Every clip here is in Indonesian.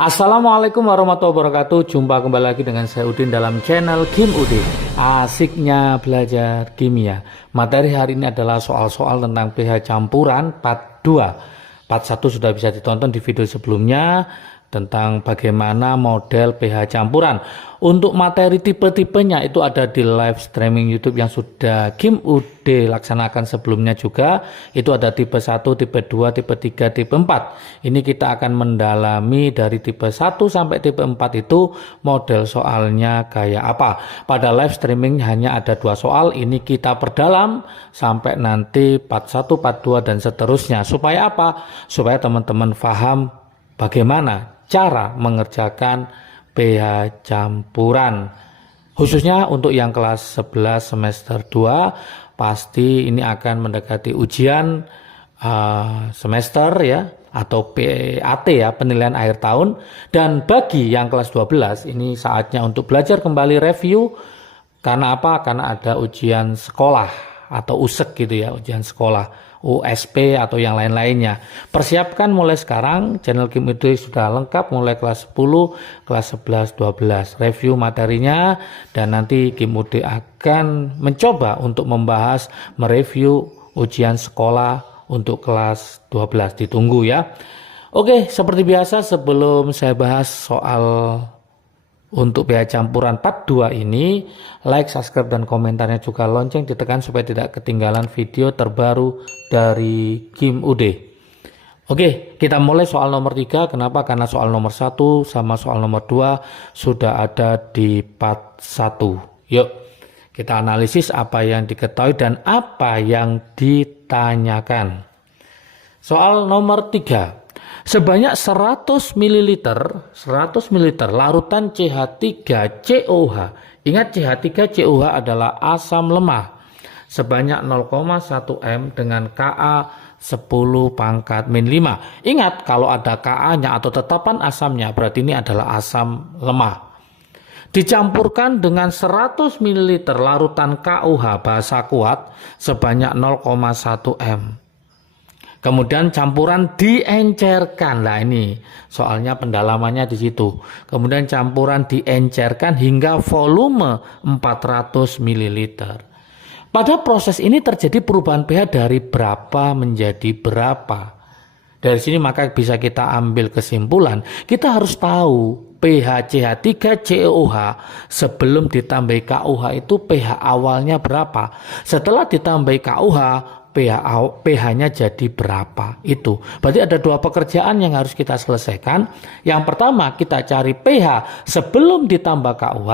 Assalamualaikum warahmatullahi wabarakatuh. Jumpa kembali lagi dengan saya Udin dalam channel Kim Udin. Asiknya belajar kimia. Materi hari ini adalah soal-soal tentang pH campuran part 2. Part 1 sudah bisa ditonton di video sebelumnya tentang bagaimana model pH campuran. Untuk materi tipe-tipenya itu ada di live streaming YouTube yang sudah Kim Ude laksanakan sebelumnya juga. Itu ada tipe 1, tipe 2, tipe 3, tipe 4. Ini kita akan mendalami dari tipe 1 sampai tipe 4 itu model soalnya kayak apa. Pada live streaming hanya ada 2 soal, ini kita perdalam sampai nanti part 1, part 2 dan seterusnya. Supaya apa? Supaya teman-teman paham bagaimana cara mengerjakan pH campuran, khususnya untuk yang kelas 11 semester 2. Pasti ini akan mendekati ujian semester ya, atau PAT ya, penilaian akhir tahun. Dan bagi yang kelas 12 ini saatnya untuk belajar kembali review. Karena apa? Karena ada ujian sekolah atau USEK gitu ya, ujian sekolah, USP atau yang lain-lainnya. Persiapkan mulai sekarang, channel Kim Ude sudah lengkap mulai kelas 10, kelas 11, 12. Review materinya dan nanti Kim Ude akan mencoba untuk membahas, mereview ujian sekolah untuk kelas 12. Ditunggu ya. Oke, seperti biasa sebelum saya bahas soal untuk pH campuran part 2 ini, like, subscribe, dan komentarnya juga lonceng ditekan supaya tidak ketinggalan video terbaru dari Kim Ude. Oke, kita mulai soal nomor 3. Kenapa? Karena soal nomor 1 sama soal nomor 2 sudah ada di part 1. Yuk, kita analisis apa yang diketahui dan apa yang ditanyakan. Soal nomor 3. Sebanyak 100 ml larutan CH3COH. Ingat, CH3COH adalah asam lemah sebanyak 0,1 m dengan Ka 10⁻⁵. Ingat, kalau ada Ka-nya atau tetapan asamnya berarti ini adalah asam lemah. Dicampurkan dengan 100 ml larutan KOH basa kuat sebanyak 0,1 m. Kemudian campuran diencerkan. Nah, ini soalnya pendalamannya di situ. Kemudian campuran diencerkan hingga volume 400 ml. Pada proses ini terjadi perubahan pH dari berapa menjadi berapa. Dari sini maka bisa kita ambil kesimpulan, kita harus tahu pH CH3COH sebelum ditambahi KOH itu pH awalnya berapa. Setelah ditambahi KOH, pH-nya jadi berapa itu. Berarti ada 2 pekerjaan yang harus kita selesaikan. Yang pertama kita cari pH sebelum ditambah KOH,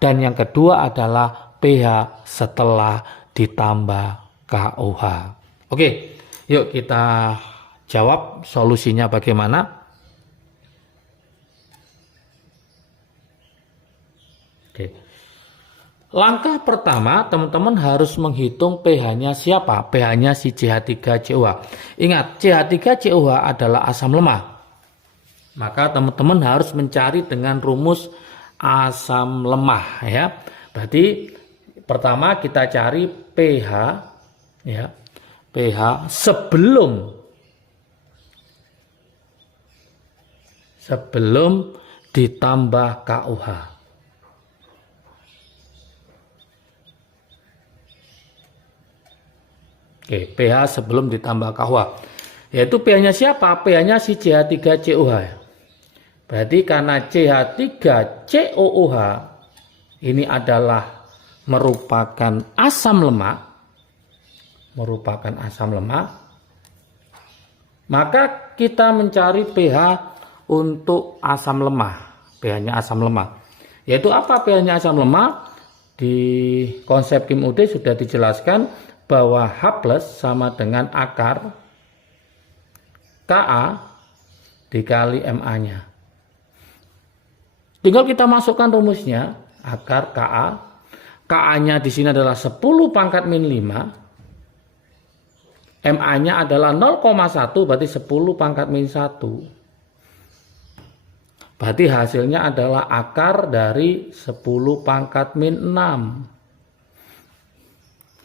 dan yang kedua adalah pH setelah ditambah KOH. Oke, yuk kita jawab solusinya bagaimana. Oke. Langkah pertama, teman-teman harus menghitung pH-nya siapa? pH-nya si CH3COH. Ingat, CH3COH adalah asam lemah. Maka teman-teman harus mencari dengan rumus asam lemah ya. Berarti pertama kita cari pH ya. pH sebelum ditambah KOH. Oke, pH sebelum ditambah KOH. Yaitu pH-nya siapa? pH-nya si CH3COH. Berarti karena CH3COOH ini adalah merupakan asam lemak, maka kita mencari pH untuk asam lemah. pH-nya asam lemah. Yaitu apa pH-nya asam lemah? Di konsep Kim Ude sudah dijelaskan bahwa H+ sama dengan akar Ka dikali Ma-nya. Tinggal kita masukkan rumusnya, akar Ka. Ka-nya di sini adalah 10⁻⁵. Ma-nya adalah 0,1, berarti 10⁻⁴. Berarti hasilnya adalah akar dari 10⁻⁻⁶.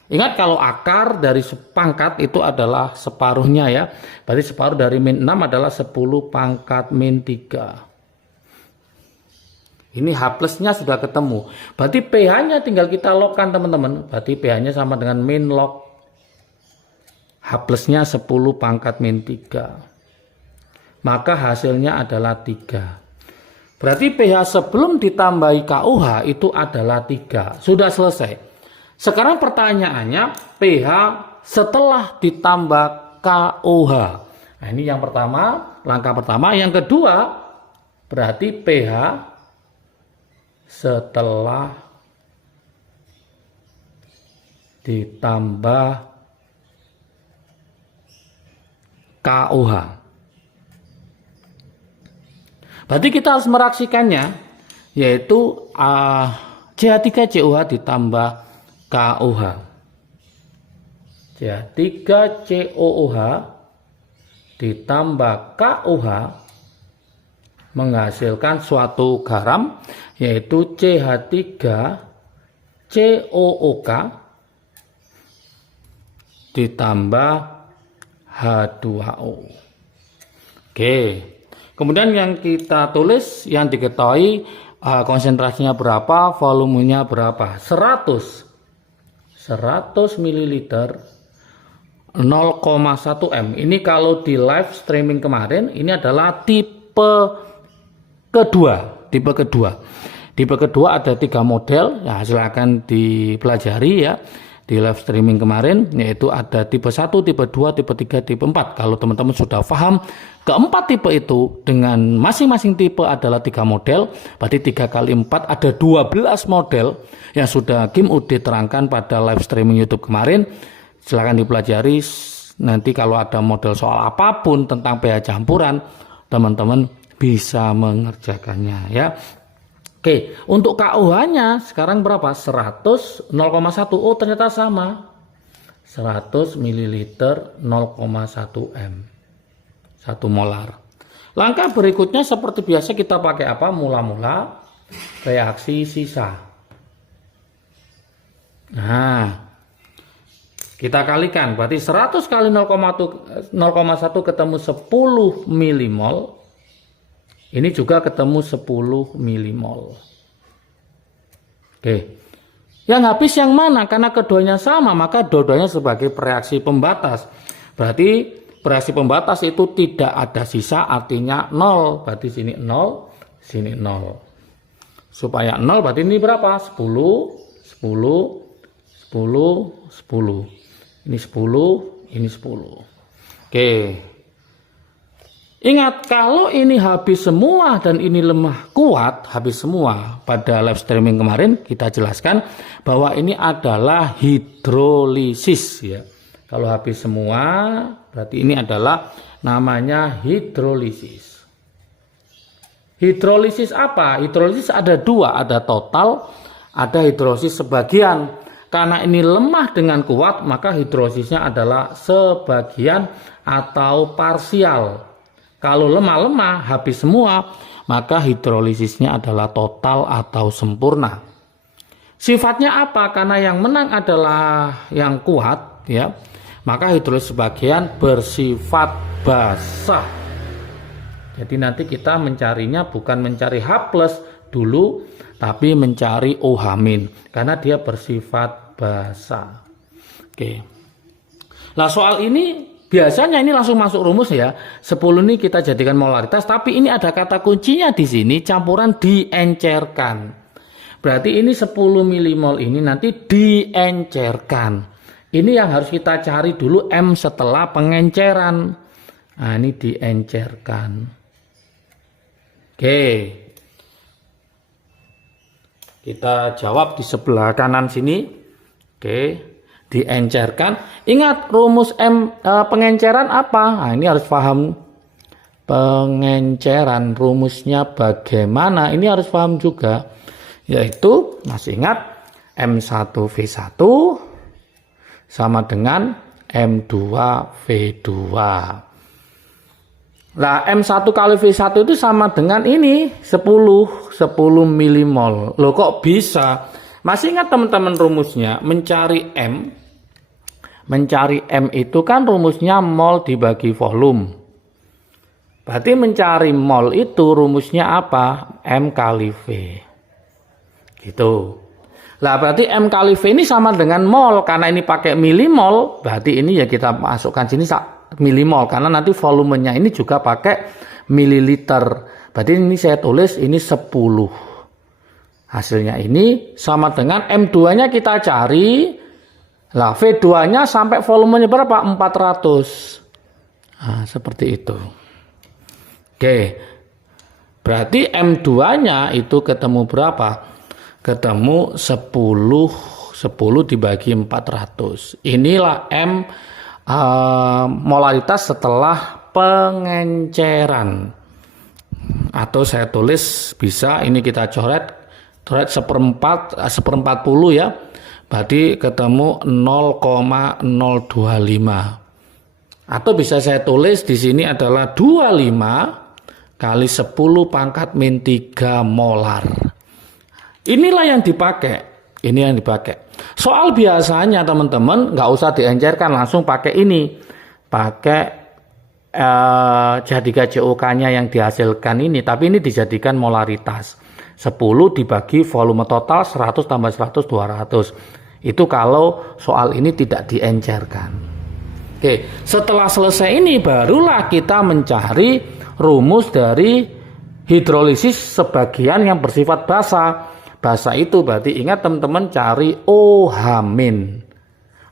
Ingat, kalau akar dari sepangkat itu adalah separuhnya ya. Berarti separuh dari min 6 adalah 10⁻⁻3. Ini H plusnya sudah ketemu. Berarti pH-nya tinggal kita logkan teman-teman. Berarti pH-nya sama dengan min log H plusnya 10 pangkat min 3. Maka hasilnya adalah 3. Berarti pH sebelum ditambahi KUH itu adalah 3. Sudah selesai. Sekarang pertanyaannya pH setelah ditambah KUH. Nah ini yang pertama, langkah pertama. Yang kedua, berarti pH setelah ditambah KUH. Berarti kita harus meraksikannya, yaitu CH3COH ditambah KUH. CH3COOH ditambah KUH menghasilkan suatu garam, yaitu CH3COOK ditambah H2O. Oke. Kemudian yang kita tulis, yang diketahui konsentrasinya berapa, volumenya berapa. 100 ml 0,1 M. Ini kalau di live streaming kemarin, ini adalah tipe kedua. Tipe kedua ada 3 model, ya silakan dipelajari ya di live streaming kemarin, yaitu ada tipe 1, tipe 2, tipe 3, tipe 4. Kalau teman-teman sudah paham keempat tipe itu dengan masing-masing tipe adalah 3 model, berarti 3 kali 4 ada 12 model yang sudah Kim UD terangkan pada live streaming YouTube kemarin. Silakan dipelajari. Nanti kalau ada model soal apapun tentang pH campuran, teman-teman bisa mengerjakannya ya. Oke, untuk KUH-nya sekarang berapa? 100 0,1. Oh, ternyata sama. 100 ml 0,1 M. 1 molar. Langkah berikutnya seperti biasa kita pakai apa? Mula-mula reaksi sisa. Nah, kita kalikan. Berarti 100 kali 0,1 ketemu 10 milimol. Ini juga ketemu 10 milimol. Oke. Yang habis yang mana? Karena keduanya sama, maka dua-duanya sebagai reaksi pembatas. Berarti reaksi pembatas itu tidak ada sisa, artinya 0. Berarti sini 0, sini 0. Supaya 0 berarti ini berapa? 10, 10, 10, 10. Ini 10, ini 10. Oke. Ingat, kalau ini habis semua dan ini lemah kuat, habis semua. Pada live streaming kemarin kita jelaskan bahwa ini adalah hidrolisis ya. Kalau habis semua, berarti ini adalah namanya hidrolisis. Hidrolisis apa? Hidrolisis ada 2, ada total, ada hidrolisis sebagian. Karena ini lemah dengan kuat, maka hidrolisisnya adalah sebagian atau parsial. Kalau lemah-lemah, habis semua, maka hidrolisisnya adalah total atau sempurna. Sifatnya apa? Karena yang menang adalah yang kuat, ya. Maka hidrolisis sebagian bersifat basah. Jadi nanti kita mencarinya bukan mencari H+ dulu, tapi mencari OH- karena dia bersifat basah. Oke. Nah, soal ini biasanya ini langsung masuk rumus ya. 10 ini kita jadikan molaritas, tapi ini ada kata kuncinya di sini, campuran diencerkan. Berarti ini 10 milimol ini nanti diencerkan. Ini yang harus kita cari dulu M setelah pengenceran. Nah, ini diencerkan. Oke. Kita jawab di sebelah kanan sini. Oke. Diencerkan. Ingat rumus pengenceran apa? Nah, ini harus paham pengenceran, rumusnya bagaimana. Ini harus paham juga, yaitu masih ingat M1V1 sama dengan M2V2. Nah, M1 kali V1 itu sama dengan ini 10 milimol. Loh, kok bisa? Masih ingat teman-teman rumusnya? Mencari M itu kan rumusnya mol dibagi volume. Berarti mencari mol itu rumusnya apa? M kali V. Gitu. Lah berarti M kali V ini sama dengan mol. Karena ini pakai milimol, berarti ini ya kita masukkan sini milimol. Karena nanti volumenya ini juga pakai mililiter. Berarti ini saya tulis ini 10. Hasilnya ini sama dengan M2-nya kita cari. Lah V2-nya sampai volumenya berapa? 400. Nah, seperti itu. Oke, berarti M2-nya itu ketemu berapa? Ketemu 10 dibagi 400. Inilah M molaritas setelah pengenceran. Atau saya tulis bisa, ini kita coret seperempat puluh ya. Berarti ketemu 0,025. Atau bisa saya tulis di sini adalah 25 kali 10 pangkat min 3 molar. Inilah yang dipakai. Ini yang dipakai. Soal biasanya teman-teman nggak usah diencerkan, langsung pakai ini. Pakai jadi COK-nya yang dihasilkan ini. Tapi ini dijadikan molaritas. 10 dibagi volume total 100 tambah 100 200. Itu kalau soal ini tidak diencerkan. Oke, setelah selesai ini barulah kita mencari rumus dari hidrolisis sebagian yang bersifat basa. Basa itu berarti ingat teman-teman cari OH-.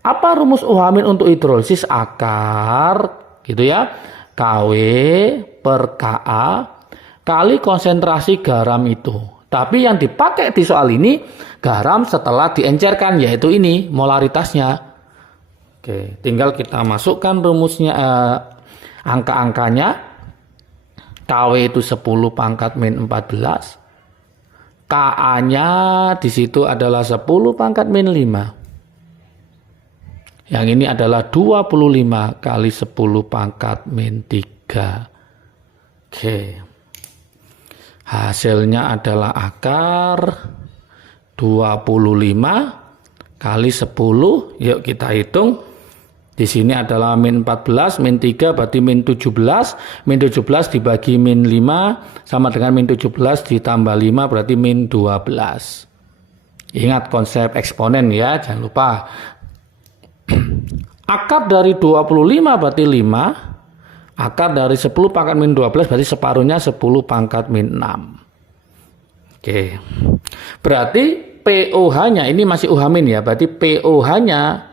Apa rumus OH- untuk hidrolisis? Akar gitu ya. KW per KA kali konsentrasi garam itu. Tapi yang dipakai di soal ini garam setelah diencerkan, yaitu ini molaritasnya. Oke, tinggal kita masukkan rumusnya, angka-angkanya. KW itu 10 pangkat min 14. KA-nya di situ adalah 10 pangkat min 5. Yang ini adalah 25 kali 10 pangkat min 3. Oke. Hasilnya adalah akar 25 kali 10. Yuk kita hitung. Di sini adalah min 14, min 3 berarti min 17. Min 17 dibagi min 5 sama dengan min 17 ditambah 5 berarti min 12. Ingat konsep eksponen ya, jangan lupa. Akar dari 25 berarti 5. Akar dari 10 pangkat min 12 berarti separuhnya 10 pangkat min 6. Oke. Berarti POH-nya ini masih OH- ya. Berarti POH-nya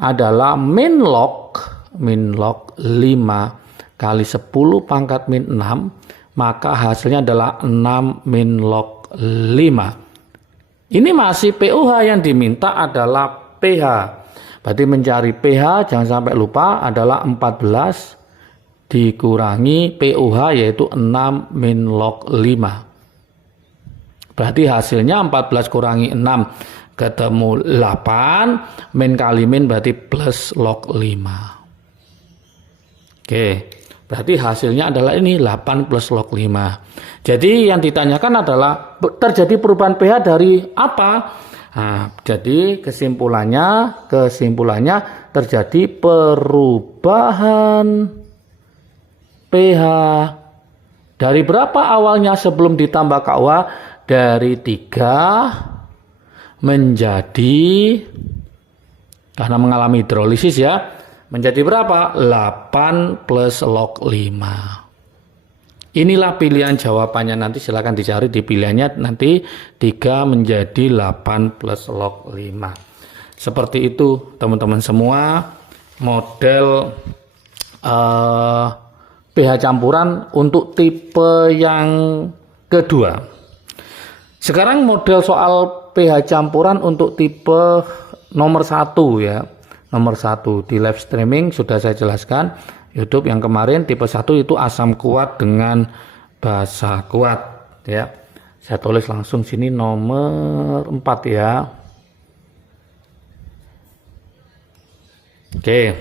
adalah min log 5 kali 10 pangkat min 6, maka hasilnya adalah 6 min log 5. Ini masih POH, yang diminta adalah pH. Berarti mencari pH jangan sampai lupa adalah 14 dikurangi POH yaitu 6 min log 5. Berarti hasilnya 14 kurangi 6 ketemu 8, min kali min berarti plus log 5. Oke, berarti hasilnya adalah ini 8 plus log 5. Jadi yang ditanyakan adalah terjadi perubahan pH dari apa? Nah, jadi kesimpulannya terjadi perubahan pH dari berapa awalnya sebelum ditambah KUH? Dari 3 menjadi, karena mengalami hidrolisis ya, menjadi berapa? 8 plus log 5. Inilah pilihan jawabannya, nanti silahkan dicari di pilihannya, nanti 3 menjadi 8 plus log 5. Seperti itu teman-teman semua model pH campuran untuk tipe yang kedua. Sekarang model soal pH campuran untuk tipe nomor 1 ya. Nomor 1 di live streaming sudah saya jelaskan YouTube yang kemarin. Tipe 1 itu asam kuat dengan basa kuat ya. Saya tulis langsung sini nomor 4 ya. Oke.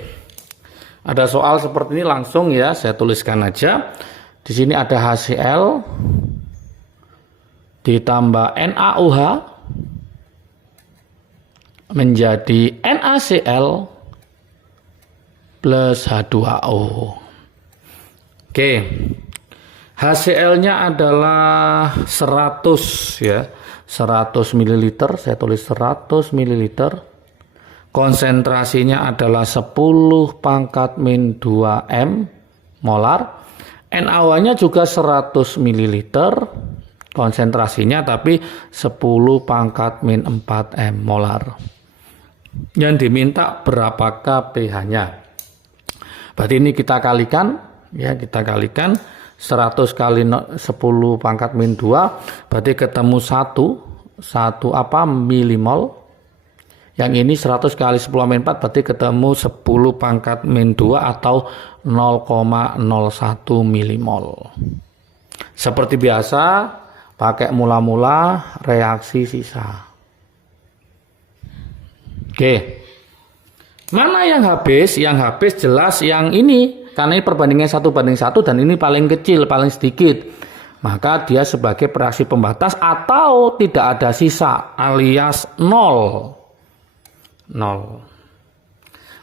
Ada soal seperti ini langsung ya, saya tuliskan aja. Di sini ada HCl ditambah NaOH menjadi NaCl plus H2O. Oke, HCl-nya adalah 100 ya. 100 ml, saya tulis 100 ml. Konsentrasinya adalah 10 pangkat min 2 M molar. NaOH-nya juga 100 ml. Konsentrasinya tapi 10 pangkat min 4 M molar. Yang diminta berapakah pH-nya? Berarti ini kita kalikan ya, kita kalikan 100 kali 10 pangkat min 2 berarti ketemu 1 milimol. Yang ini 100 kali 10 min 4 berarti ketemu 10 pangkat min 2 atau 0,01 milimol. Seperti biasa pakai mula-mula reaksi sisa. Oke. Mana yang habis? Yang habis jelas yang ini. Karena ini perbandingan 1:1 dan ini paling kecil, paling sedikit. Maka dia sebagai reaksi pembatas atau tidak ada sisa alias 0.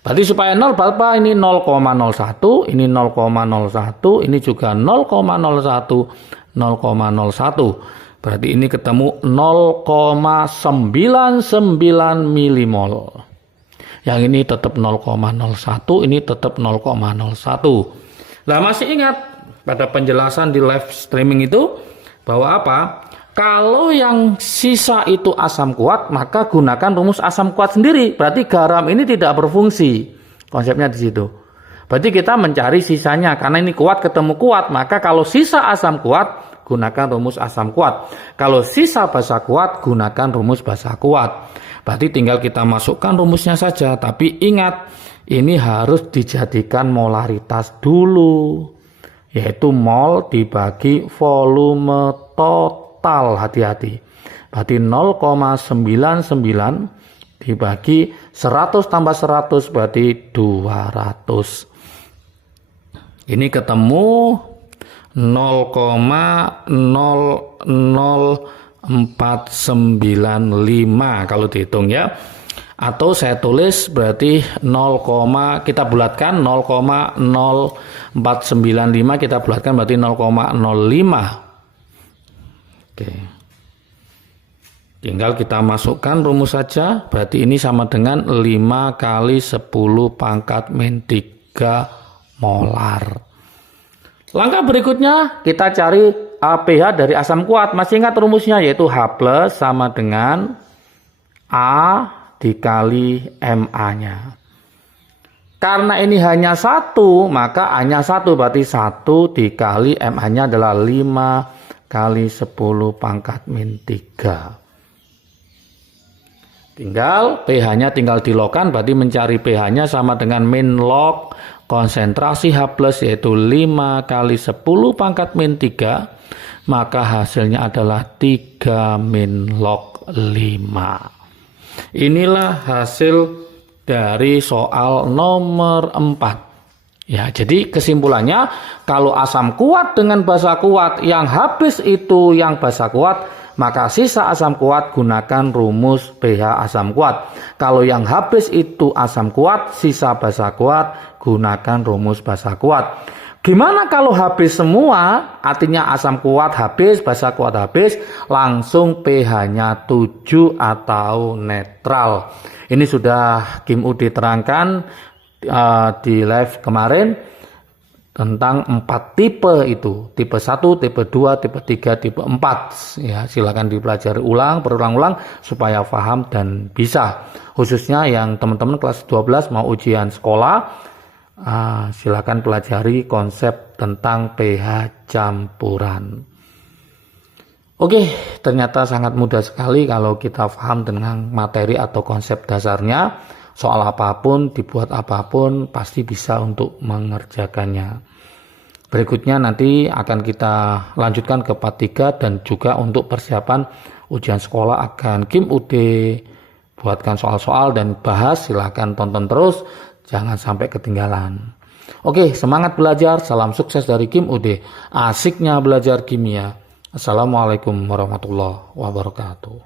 Berarti supaya 0 berapa? Ini 0,01, ini 0,01, ini juga 0,01, 0,01. Berarti ini ketemu 0,99 milimol. Yang ini tetap 0,01, ini tetap 0,01. Nah, masih ingat pada penjelasan di live streaming itu bahwa apa? Kalau yang sisa itu asam kuat, maka gunakan rumus asam kuat sendiri. Berarti garam ini tidak berfungsi. Konsepnya di situ. Berarti kita mencari sisanya. Karena ini kuat ketemu kuat, maka kalau sisa asam kuat, gunakan rumus asam kuat. Kalau sisa basa kuat, gunakan rumus basa kuat. Berarti tinggal kita masukkan rumusnya saja. Tapi ingat, ini harus dijadikan molaritas dulu. Yaitu mol dibagi volume total. Hati-hati. Berarti 0,99 dibagi 100 tambah 100 berarti 200. Ini ketemu 0,00495 kalau dihitung ya. Atau saya tulis berarti 0, kita bulatkan 0,0495 kita bulatkan berarti 0,05. Oke. Tinggal kita masukkan rumus saja. Berarti ini sama dengan 5 kali 10 pangkat min 3 molar. Langkah berikutnya kita cari pH dari asam kuat. Masih ingat rumusnya yaitu H+ sama dengan A dikali MA-nya. Karena ini hanya 1, maka A-nya 1 berarti 1 dikali MA-nya adalah 5 kali 10 pangkat min 3. Tinggal pH-nya tinggal dilogkan, berarti mencari pH-nya sama dengan min log konsentrasi H+ yaitu 5 kali 10 pangkat min 3, maka hasilnya adalah 3 min log 5. Inilah hasil dari soal nomor 4. Ya, jadi kesimpulannya kalau asam kuat dengan basa kuat yang habis itu yang basa kuat, maka sisa asam kuat gunakan rumus pH asam kuat. Kalau yang habis itu asam kuat, sisa basa kuat gunakan rumus basa kuat. Gimana kalau habis semua? Artinya asam kuat habis, basa kuat habis, langsung pH-nya 7 atau netral. Ini sudah Kim Ud terangkan di live kemarin tentang 4 tipe itu, tipe 1, tipe 2, tipe 3, tipe 4 ya. Silakan dipelajari ulang, berulang-ulang supaya paham dan bisa. Khususnya yang teman-teman kelas 12 mau ujian sekolah, silakan pelajari konsep tentang pH campuran. Oke, ternyata sangat mudah sekali kalau kita paham dengan materi atau konsep dasarnya. Soal apapun, dibuat apapun, pasti bisa untuk mengerjakannya. Berikutnya nanti akan kita lanjutkan ke part 3 dan juga untuk persiapan ujian sekolah akan Kim Ud buatkan soal-soal dan bahas. Silahkan tonton terus, jangan sampai ketinggalan. Oke, semangat belajar, salam sukses dari Kim Ud. Asiknya belajar kimia. Assalamualaikum warahmatullahi wabarakatuh.